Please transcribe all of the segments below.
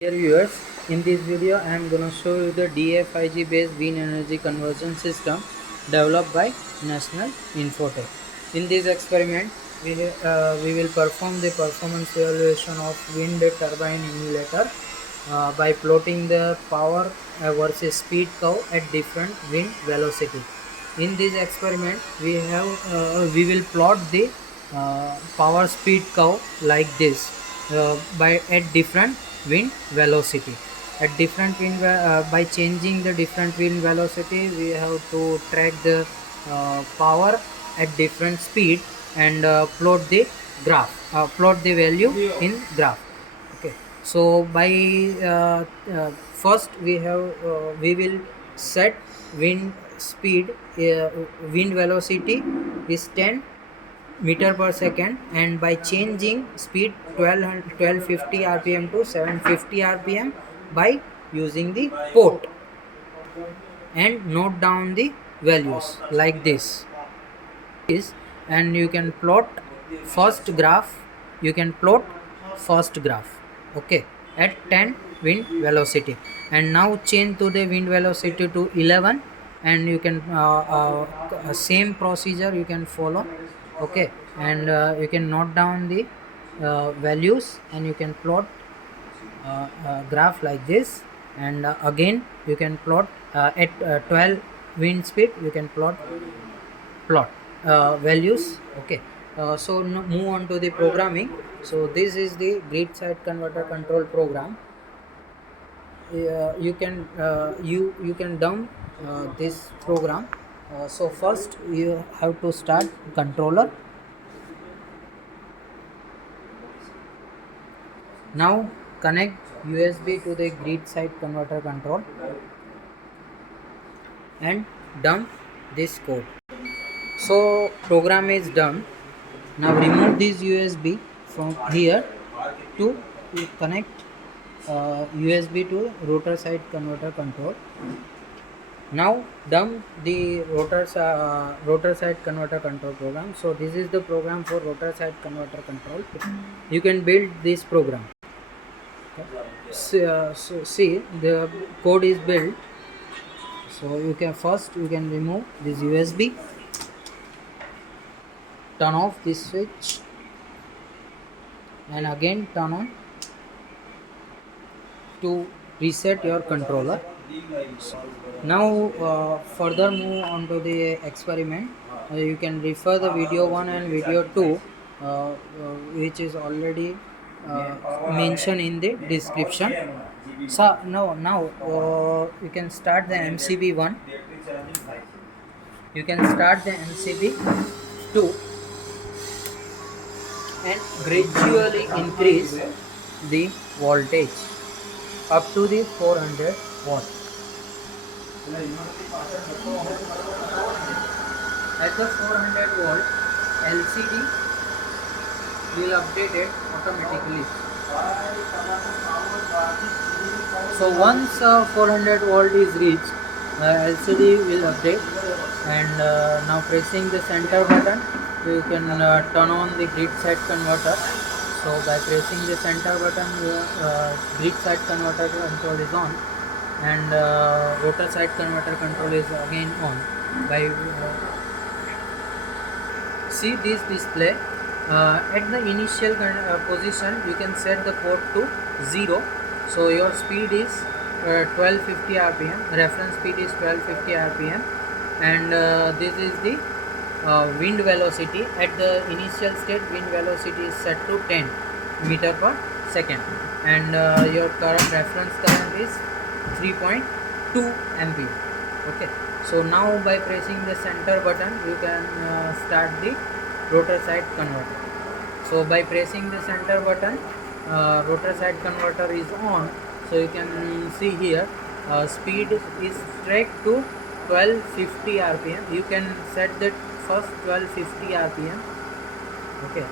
Dear viewers, in this video I am going to show you the DFIG based wind energy conversion system developed by National-Infotech. In this experiment, we will perform the performance evaluation of Wind Turbine Emulator by plotting the power versus speed curve at different wind velocity. In this experiment, we will plot the power speed curve like this by at different wind velocity. At different by changing the different wind velocity, we have to track the power at different speed and plot the graph, plot the value in graph. Okay, so by first we will set wind speed, wind velocity is 10 meter per second, and by changing speed 1250 rpm to 750 rpm by using the port, and note down the values like this is, and you can plot first graph, okay, at 10 wind velocity, and now change to the wind velocity to 11, and you can same procedure you can follow. Okay, and you can note down the values, and you can plot graph like this, and again you can plot at 12 wind speed, you can plot values. Okay, so move on to the programming. So this is the grid side converter control program. You can dump this program. So first you have to start controller. Now connect USB to the grid side converter control and dump this code. So program is done. Now remove this USB from here to connect USB to rotor side converter control. Now dump the rotor side converter control program. So this is the program for rotor side converter control. You can build this program. So see, the code is built. So you can remove this USB, turn off this switch, and again turn on to reset your controller. Now further move on to the experiment. You can refer the video 1 and video 2, which is already mentioned in the description. So now you can start the MCB 1, you can start the MCB 2, and gradually increase the voltage up to the 400 watt. At the 400 volt, LCD will update it automatically. So once 400 volt is reached, LCD will update, and now pressing the center button, you can turn on the grid side converter. So by pressing the center button, grid side converter control is on, and rotor side converter control is again on. By see this display, at the initial position you can set the port to 0. So your speed is 1250 rpm, reference speed is 1250 rpm, and this is the wind velocity. At the initial state, wind velocity is set to 10 meter per second, and your current reference current is 3.2 ampere. Okay, so now by pressing the center button, you can start the rotor side converter. So by pressing the center button, rotor side converter is on. So you can see here, speed is tracked to 1250 rpm. You can set that first 1250 rpm. Okay,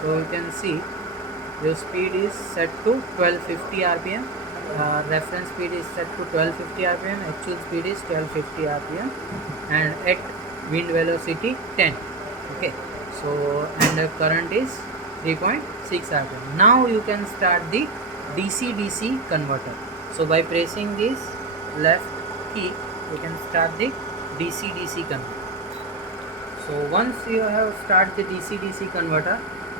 so you can see your speed is set to 1250 rpm. Reference speed is set to 1250 rpm, actual speed is 1250 rpm, and at wind velocity 10. Okay, so and the current is 3.6 rpm. Now you can start the DC-DC converter. So by pressing this left key, you can start the DC-DC converter. So once you have started the DC-DC converter,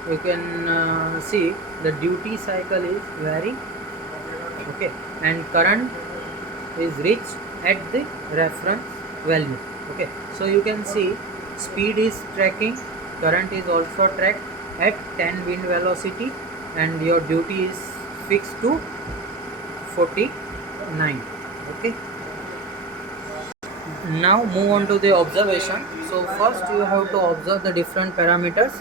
you can see the duty cycle is varying, okay, and current is reached at the reference value, okay. So you can see speed is tracking, current is also tracked at 10 wind velocity, and your duty is fixed to 49, okay. Now move on to the observation. So first you have to observe the different parameters.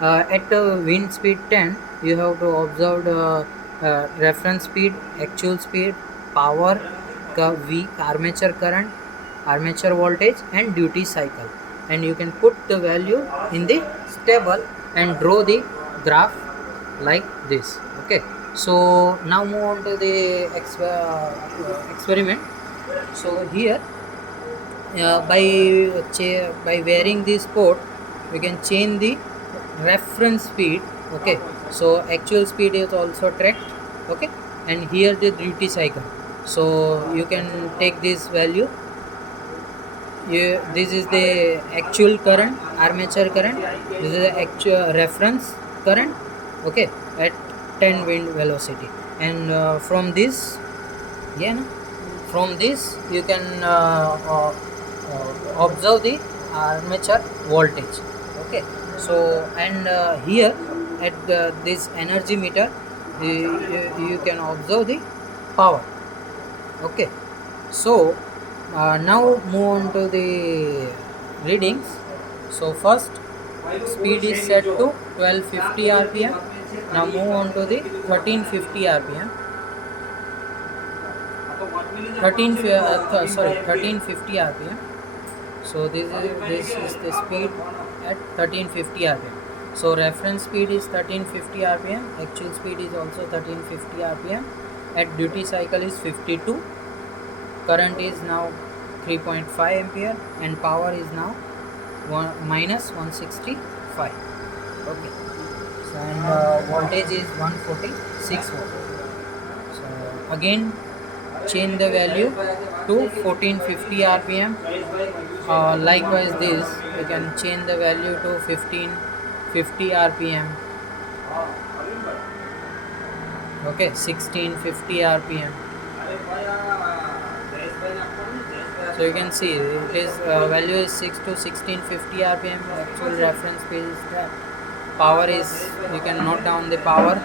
At wind speed 10, you have to observe the reference speed, actual speed, power, V, armature current, armature voltage, and duty cycle. And you can put the value in the table and draw the graph like this, okay. So now move on to the experiment. So here by varying this port, we can change the reference speed, okay. So actual speed is also tracked, okay, and here the duty cycle. So you can take this value. This is the actual current, armature current. This is the actual reference current, okay, at 10 wind velocity. And from this, from this you can observe the armature voltage, okay. So and here at this energy meter, you can observe the power, okay. So now move on to the readings. So first speed is set to 1250 rpm. Now move on to the 1350 rpm. 1350 rpm. So this is the speed at 1350 rpm. So reference speed is 1350 rpm, actual speed is also 1350 rpm, at duty cycle is 52, current is now 3.5 ampere, and power is now minus 165, okay. So and voltage is 146 volt. So again change the value to 1450 rpm. Likewise this we can change the value to 1550 rpm, okay, 1650 rpm. So you can see it is value is 6 to 1650 rpm. Actual reference speed is that. Power is, you can note down the power,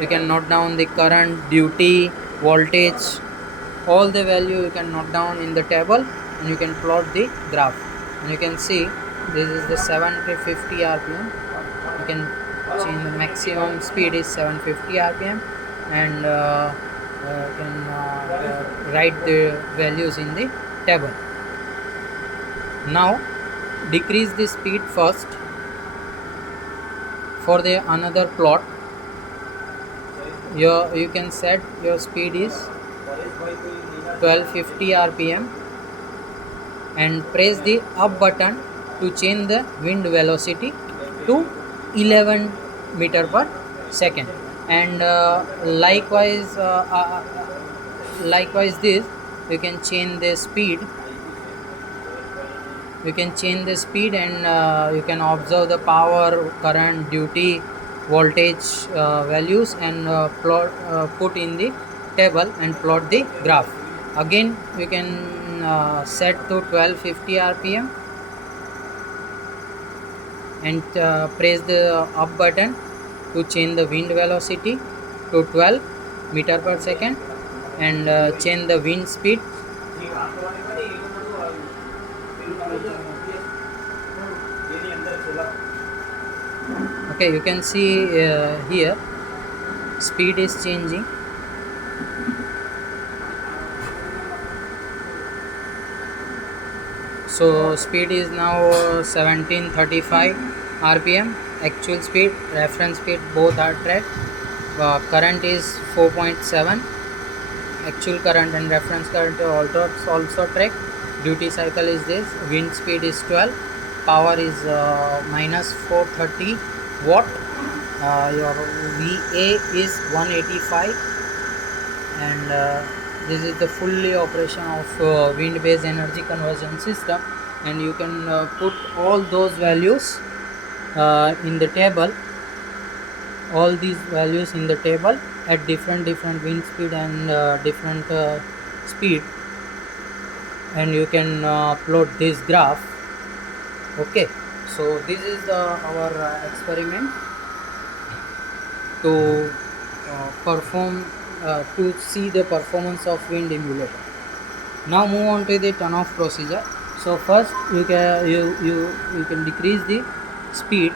you can note down the current, duty, voltage, all the value you can note down in the table, and you can plot the graph. And you can see this is the 750 rpm. You can change the maximum speed is 750 rpm, and you can write the values in the table. Now decrease the speed first. For the another plot, you can set your speed is 1250 rpm, and press the up button to change the wind velocity to 11 meter per second. And likewise this you can change the speed. You can change the speed, and you can observe the power, current, duty, voltage values, and put in the table and plot the graph. Again we can set to 1250 rpm, and press the up button to change the wind velocity to 12 meter per second, and change the wind speed. Okay, you can see here speed is changing. So speed is now 1735 rpm. Actual speed, reference speed, both are tracked. Current is 4.7. Actual current and reference current are also tracked. Duty cycle is this. Wind speed is 12. Power is minus 430 watt. Your VA is 185 and this is the fully operation of wind based energy conversion system, and you can put all those values in the table, all these values in the table at different wind speed and different speed, and you can plot this graph. Okay, so this is our experiment to perform to see the performance of wind emulator. Now move on to the turn off procedure. So first you can decrease the speed,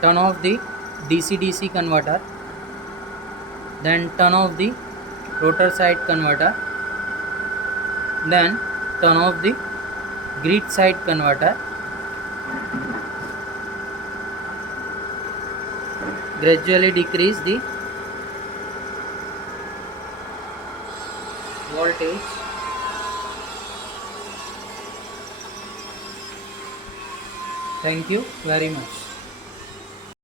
turn off the DC-DC converter, then turn off the rotor side converter, then turn off the grid side converter, gradually decrease the voltage, thank you very much.